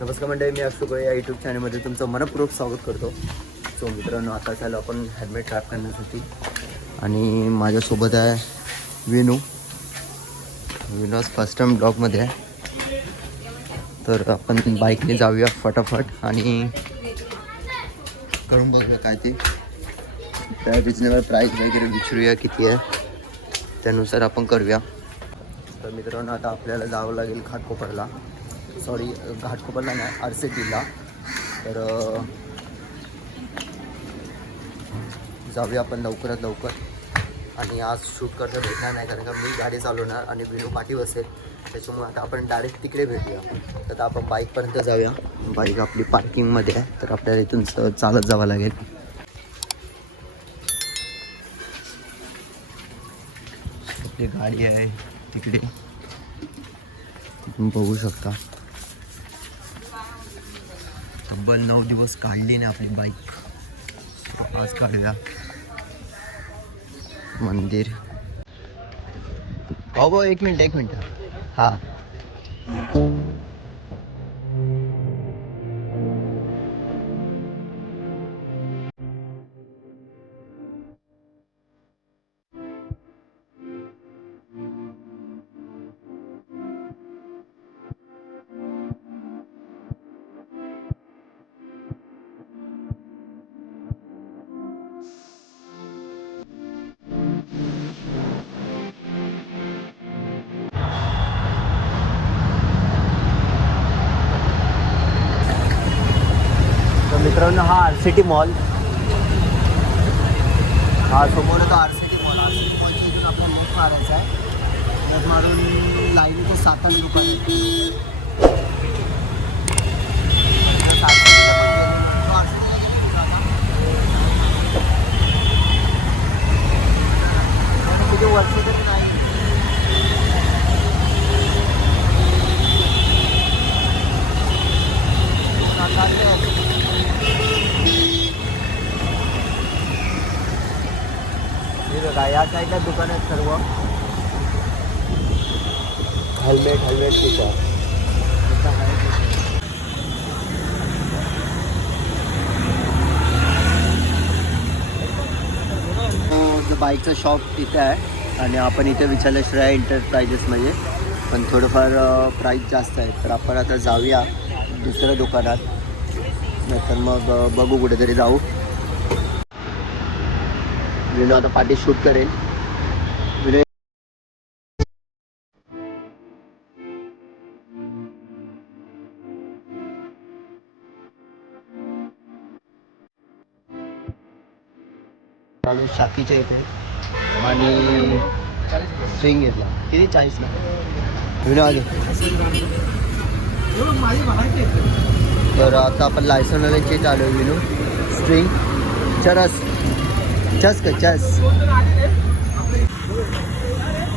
नमस्कार मंडळी मी अशोक या यूट्यूब चॅनलमध्ये तुमचं मनपूर्वक स्वागत करतो. सो मित्रांनो आता चालू आपण हेल्मेट ट्रॅप करण्यासाठी. आणि माझ्यासोबत आहे विनू. विनू आज फर्स्ट टाइम ब्लॉगमध्ये आहे. तर आपण बाईकने जाऊया फटाफट आणि करून बघूया काय ते. त्या रिजनेबल प्राईस वगैरे विचारूया किती आहे. त्यानुसार आपण करूया. तर मित्रांनो आता आपल्याला जावं लागेल खाटकोपरला. सॉरी घाटकोपरला नाही आरसे दिला तर जाऊया आपण लवकरात लवकर. आणि आज शूट करणं भेटणार नाही कारण का मी गाडी चालवणार आणि विनू पाठी बसेल. त्याच्यामुळे आता आपण डायरेक्ट तिकडे भेटूया. तर आता आपण बाईकपर्यंत जाऊया. बाईक आपली पार्किंगमध्ये आहे तर आपल्याला इथून चालत जावं लागेल. गाडी आहे तिकडे. तुम्ही बघू शकता. तब्बल नऊ दिवस काढली नाही आपली बाईक आज काढूया. मंदिर. भाऊ एक मिनिट एक मिनिट. हा. City mall. हा समोर तो R C T mall R city मॉलच्या इथून आपल्याला लेफ्ट मारायचा आहे. लेफ्ट मारून लागली तो सातारा रुपये किती वर्ष तरी नाही हे बघा या साईडला दुकान आहेत सर्व. हेल्मेट हेल्मेट तिथं बाईकचं शॉप इथे आहे. आणि आपण इथे विचारलं श्रेया एंटरप्राइजेसमध्ये पण थोडंफार प्राईस जास्त आहे तर आपण आता जाऊया दुसऱ्या दुकानात. नाहीतर मग बघू कुठेतरी जाऊ. व्हिडिओ आता पाठी शूट करेल. विनू आम्ही शाकीच्या इथे. आणि स्विंग घेतला. किती? चाळीसला व्हिडिओ आले. तर आता आपण लायसनवाल्यांची चालू आहे विनू. स्ट्रिंग चरस. चस कचास.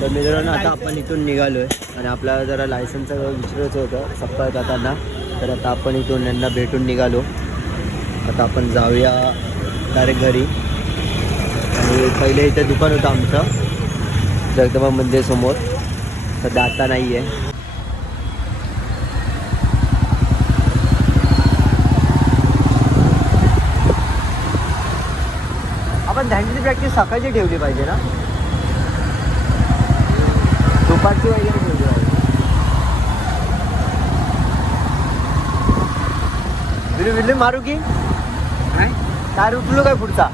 तर मित्रांनो आता आपण इथून निघालो आहे आणि आपल्याला जरा लायसनचं विचारायचं होतं सप्ताह जाताना तर आता आपण इथून यांना भेटून निघालो. आता आपण जाऊया डायरेक्ट घरी. आणि पहिले इथे दुकान होतं आमचं जगदंबा मंदिर समोर. सध्या आता नाही आहे आपण ध्यानची प्रॅक्टिस सकाळची ठेवली पाहिजे ना? दुपारची वगैरे ठेवली पाहिजे. विलू विलू मारू की काय उठलो काय पुढचा?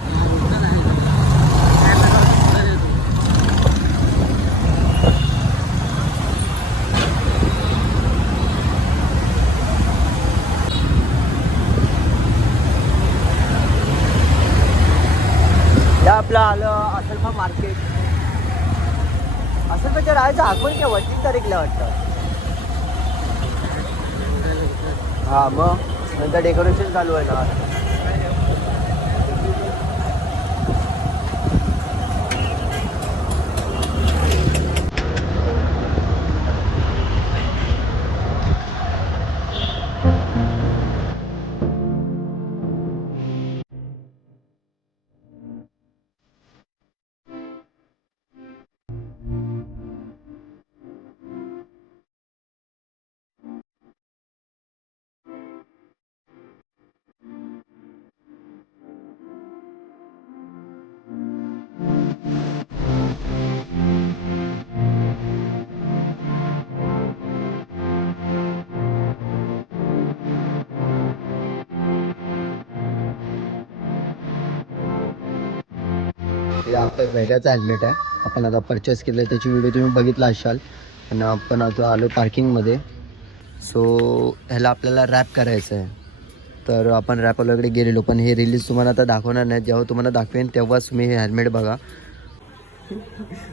आपलं आलं असलफा मार्केट. असेल पण राहायचं आपण केव्हा तीन तारीखला वाटतं. हा मग नंतर डेकोरेशन चालू आहे ना. हे आपलं वेगळ्याचं हेल्मेट आहे. आपण आता परचेस केलं त्याची व्हिडिओ तुम्ही बघितला असाल. आणि आपण आता आलो पार्किंगमध्ये सो ह्याला आपल्याला रॅप करायचं आहे. तर आपण रॅपवाल्याकडे गेलेलो पण हे रिलीज तुम्हाला आता दाखवणार नाही. जेव्हा तुम्हाला दाखवेन तेव्हाच तुम्ही हे हेल्मेट बघा.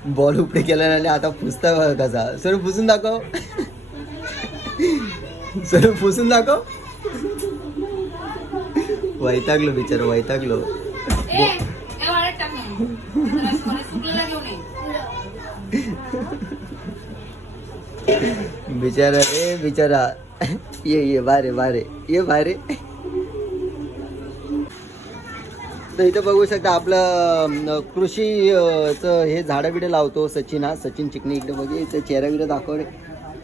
बॉल उपडे केला आणि आता पुसता बघा कसा. सर पुसून दाखव. सर पुसून दाखव. वैतागलो बिचार वैतागलो. बिचारा ए बिचारा. ये ये बारे बारे. ये बारे. तर इथं बघू शकता आपलं अं, कृषी अं, चं हे झाडं बिडं लावतो सचिन हा. सचिन चिकनी इकडे बघे इथं चेहरा बिडं दाखव रे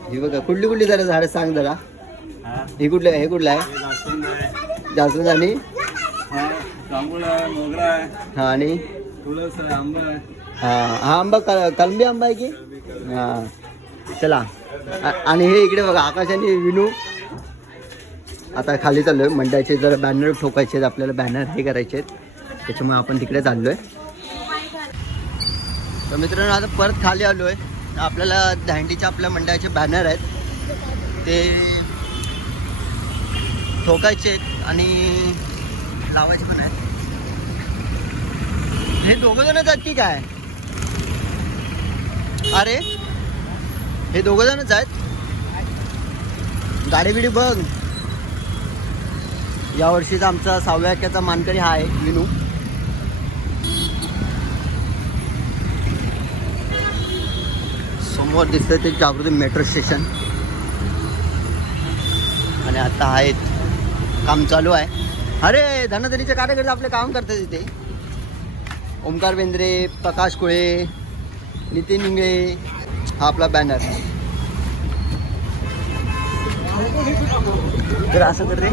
हे बघा कुठली कुठली जरा झाडं सांग जरा. हे? कुठलं हे कुठलं आहे? जास्वंद आणि? हा आणि? हा हा आंबा कल कलंबी आंबा आहे की? हा. चला. आणि हे इकडे बघा आकाश आणि विनू. आता खाली चाललोय मंडळाचे जर बॅनर ठोकायचे आहेत आपल्याला बॅनर हे करायचे आहेत. त्याच्यामुळे आपण तिकडे चाललोय. तर मित्रांनो आता परत खाली आलोय. आपल्याला दांडीचे आपल्या मंडळाचे बॅनर आहेत. ते ठोकायचे आहेत आणि लावायचे पण आहेत. हे दोघं जणच आहेत की काय? अरे हे दोघं जणच आहेत? गाडी बिडी बघ. या वर्षीचा आमचा सहाव्याक्याचा मानकरी हा आहे विनू. समोर दिसतंय ते जागृती मेट्रो स्टेशन आणि आता आहेत. काम चालू आहे. अरे धनधनीच्या कार्यकर्ते आपले काम करतात इथे. ओमकार बेंद्रे प्रकाश कुळे नितीन इंगळे हा आपला बॅनर तर असं कर रे.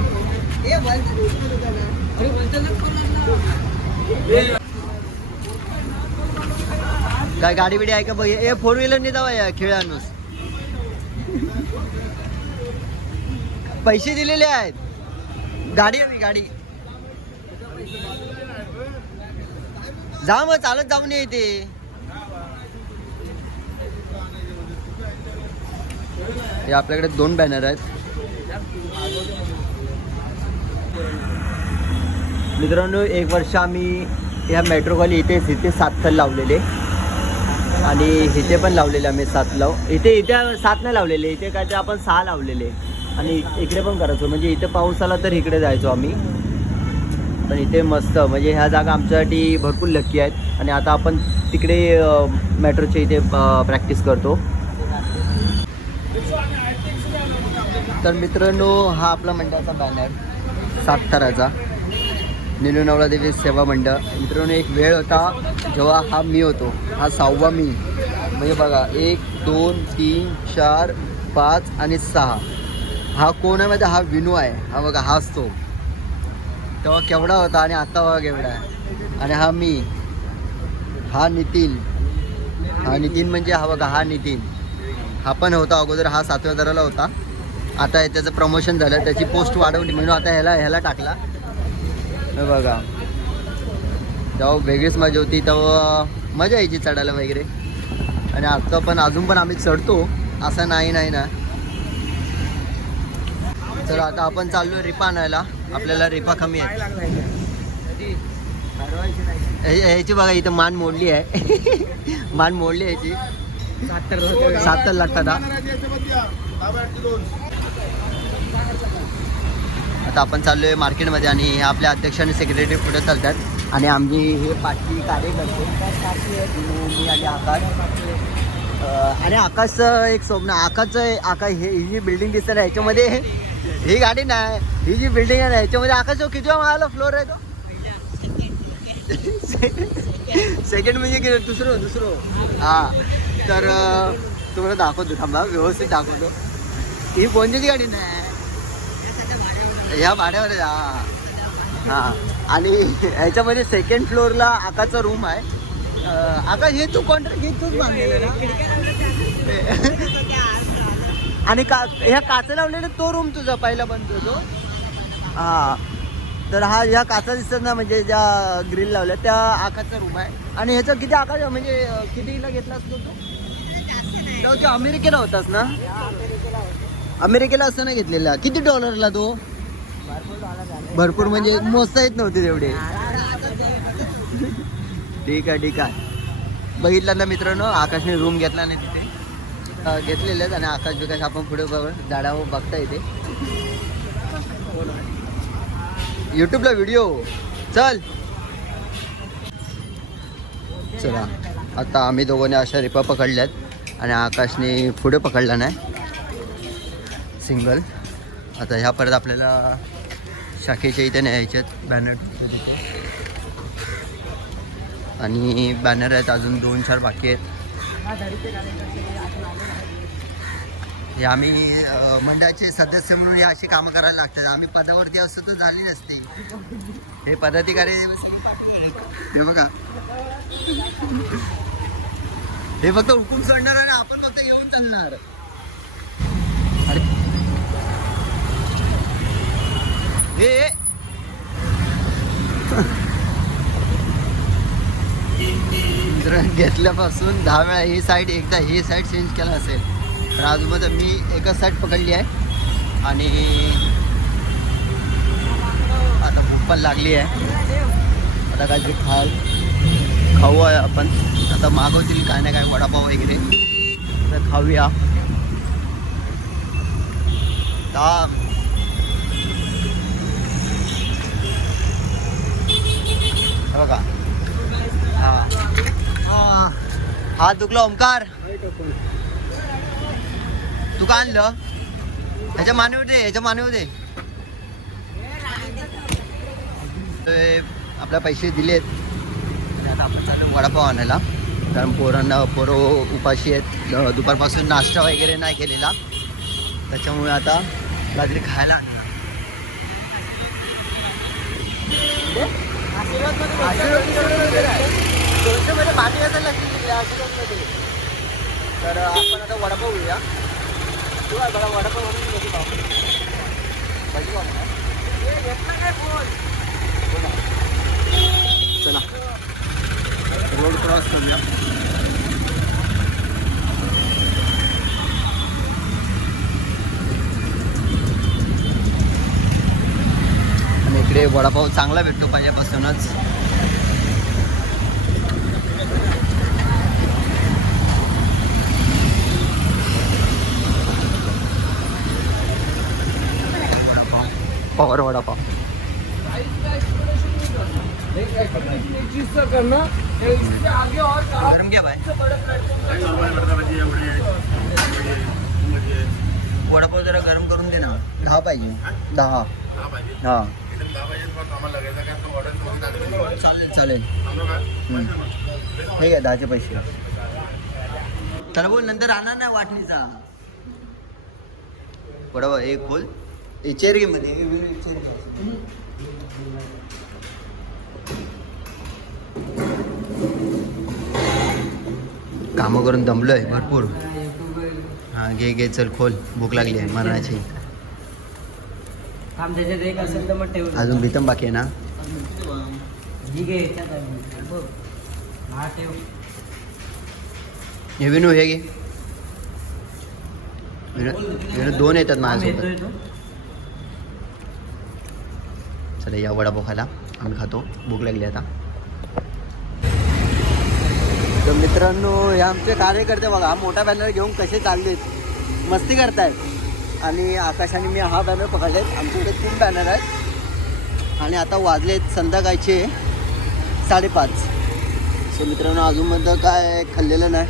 काय गाडी बिडी आहे का? बघ ए फोर व्हीलरने जावा या खेळानुस पैसे दिलेले आहेत. गाडी आहे गाडी. जा मग चालत जाऊन येते इथे. हे आपल्याकडे दोन बॅनर आहेत. मित्रांनो एक वर्ष आम्ही या मेट्रो खाली इथेच इथे सात थल लावलेले. आणि इथे पण लावलेले आम्ही सात लाव इथे इथे सात नाही लावलेले इथे काय ते आपण सहा लावलेले. आणि इकडे पण करायचो. म्हणजे इथे पाऊस आला तर इकडे जायचो आम्ही. पण इथे मस्त. म्हणजे ह्या जागा आमच्यासाठी भरपूर लक्की आहेत. आणि आता आपण तिकडे मेट्रोच्या इथे प्रॅक्टिस करतो. तर मित्रांनो हा आपला मंडळाचा बॅनर सातथराचा निलू देवी सेवा मंडळ. मित्रांनो एक वेळ होता जेव्हा हा मी होतो. हा सहावा मी. म्हणजे बघा एक दोन तीन चार पाच आणि सहा. हा कोण आहे माहिती हा विनू आहे. हा बघा हाच तो तेव्हा केवढा होता आणि आता बघा केवढा आहे. आणि हा मी हा नितीन. हा नितीन म्हणजे हा बघा हा नितीन. हा पण होता अगोदर हा सातव्या दराला होता. आता त्याचं प्रमोशन झालं त्याची पोस्ट वाढवली. म्हणून आता ह्याला ह्याला टाकला. हे बघा. तेव्हा वेगळीच मजा होती. तेव्हा मजा यायची चढायला वगैरे. आणि आता पण अजून पण आम्ही चढतो. असं नाही नाही ना तर आता आपण चाललो रिपा आणायला आपल्याला रिपा कमी आहे ह्याची बघा इथं मान मोडली आहे. मान मोडली आहे याची सात तर लागतात. आता आपण चाललोय मार्केटमध्ये आणि आपल्या अध्यक्ष आणि सेक्रेटरी पुढे चालतात. आणि आम्ही हे पाठी कार्यकर्ते. मी आणि आकाश. आणि आकाशचं एक स्वप्न आकाशचं आकाश हे ही जी बिल्डिंग दिसते ना ह्याच्यामध्ये ही गाडी नाही ही जी बिल्डिंग आहे ना ह्याच्यामध्ये आकाश किती मला फ्लोर आहे तो. सेकंड म्हणजे? दुसरं दुसरं. हां. तर तुम्हाला दाखवतो थांबा व्यवस्थित दाखवतो. ही कोणतीच गाडी नाही. ह्या भाड्यावर हा. हा. आणि ह्याच्यामध्ये सेकंड फ्लोअरला आकाचा रूम आहे. आकाश हे तू कॉन्ट्रॅक्ट हे तूच बांधलेलं ना? आणि का ह्या काचा लावलेला तो रूम तुझा पहिला बनतो तो हा. तर हा ह्या काचा दिसतात ना म्हणजे ज्या ग्रिल लावल्या त्या आकाचा रूम आहे. आणि ह्याचा किती आकाश म्हणजे कितीला घेतला असतो तो? जो अमेरिकेला होतास ना? अमेरिकेला असताना घेतलेला. किती डॉलरला तो? भरपूर म्हणजे मोजता येत नव्हते तेवढे. ठीक आहे ठीक आहे. बघितलं ना मित्रांनो आकाशने रूम घेतला नाही. घेतलेले आहेत आणि आकाश बिकाश आपण पुढे झाडावर बघता येते युट्यूबला व्हिडिओ चल. चला. आता आम्ही दोघांनी अशा रिपा पकडल्यात आणि आकाशने पुढे पकडला नाही. सिंगल आता ह्या परत आपल्याला शाखेच्या इथे न्यायच्यात बॅनर तिथे. आणि बॅनर आहेत. अजून दोन चार बाकी आहेत. हे आम्ही मंडळाचे सदस्य म्हणून हे अशी कामं करायला लागतात. आम्ही पदावरती असतो तर झाली नसते हे पदाधिकारी हे बघा. हे फक्त हुकूम सोडणार आणि आपण फक्त येऊन चालणार. अरे. हे घेतल्यापासून दहा वेळा ही साईड एकदा ही साईड चेंज केला असेल. तर आजूबाजू मी एकच साईड पकडली आहे. आणि आता भूक पण लागली आहे. आता काय ते खाल खाऊ आहे आपण. आता मागवतील काय ना काय वडापाव वगैरे. तर खाऊया. दाम. बघा. हा. हा. हात दुखला ओंकार. तू का आणलं ह्याच्या मानेवर दे ह्याच्या मानेवर दे ते आपल्या पैसे दिलेत. आता आपण चाललो वडापाव आणायला. कारण पोरांना पोरं उपाशी आहेत. दुपारपासून नाश्ता वगैरे नाही केलेला. त्याच्यामुळे आता काहीतरी खायला तर आपण आता वडापाव घेऊया. चला. रोड क्रॉस करूया. आणि इकडे वडापाव चांगला भेटतो पहिल्यापासूनच. पवार वडापाव. वडापाव जरा गरम करून दे ना. दहा पाहिजे. दहा. हा चालेल. चालेल. ठीक आहे दहाचे पैसे. त्याला बोल नंतर राहणार नाही वाटणीचा. वडापाव एक खोल. हे चेरगे मध्ये कामं करून दमलोय भरपूर. हा घे घे चल खोल. भूक लागली आहे मरणाची. अजून भीतम बाकी आहे ना. हा विनू हे घे. विनू दोन येतात माझ्यासोबत. तो. चला या वडापाव खायला आम्ही खातो. भूक लागली आता. तर मित्रांनो हे आमचे कार्यकर्ते बघा मोठा बॅनर घेऊन कसे चाललेत मस्ती करतायत. आणि आकाश आणि मी हा बॅनर पकडलेत आमच्याकडे तीन बॅनर आहेत. आणि आता वाजलेत संध्याकाळचे साडेपाच. सो मित्रांनो अजूनपर्यंत काय खाल्लेलं नाही.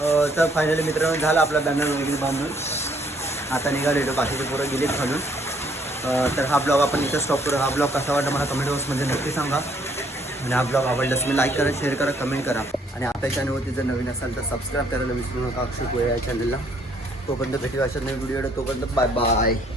अ, तर फायनली मित्रांनो झाला आपला बॅनर वगैरे बांधून. आता निघालेलो बाकीचे पोरं गेलेत घालून तर हा ब्लॉग आपण इथं स्टॉप करू. हा ब्लॉग कसा वाटला मला कमेंट बॉक्समध्ये नक्की सांगा. आणि हा ब्लॉग आवडला तुम्ही लाईक करा शेअर करा कमेंट करा. आणि आता चॅनलवरती जर नवीन असाल तर सबस्क्राईब करायला विसरू नका अक्षय कोया या चॅनलला तोपर्यंत भेटू अशा नवीन व्हिडिओ तोपर्यंत बाय बाय